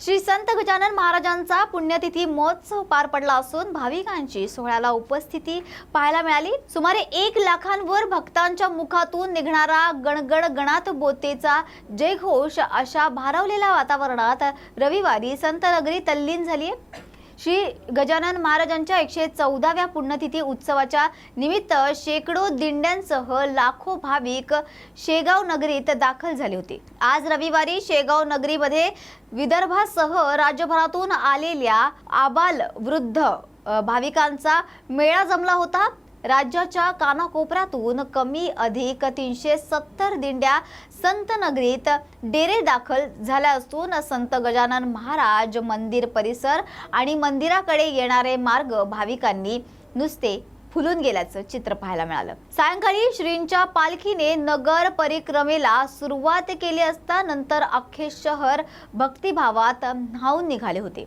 श्री संत गजानन महाराजांचा पुण्यतिथी महोत्सव पार पडला असून भाविकांची सोहळ्याला उपस्थिती पाहायला मिळाली. सुमारे एक लाखांवर भक्तांच्या मुखातून निघणारा गणगण गणात बोतेचा जयघोष अशा भारावलेल्या वातावरणात रविवारी संत नगरी तल्लीन झाली श्री गजानन महाराजांच्या एकशे चौदाव्या पुण्यतिथी उत्सवाच्या निमित्त शेकडो दिंड्यांसह लाखो भाविक शेगाव नगरीत दाखल झाले होते. आज रविवारी शेगाव नगरीमध्ये विदर्भासह राज्यभरातून आलेल्या आबाल वृद्ध भाविकांचा मेळा जमला होता. राज्याच्या कानाकोपऱ्यातून कमी अधिक तीनशे सत्तर दिंड्या संत नगरीत डेरे दाखल झाल्या असून संत गजानन महाराज मंदिर परिसर आणि मंदिराकडे येणारे मार्ग भाविकांनी नुसते फुलून गेल्याचं चित्र पाहायला मिळालं. सायंकाळी श्रींच्या पालखीने नगर परिक्रमेला सुरुवात केली असता नंतर अख्खे शहर भक्तिभावात न्हावून निघाले होते.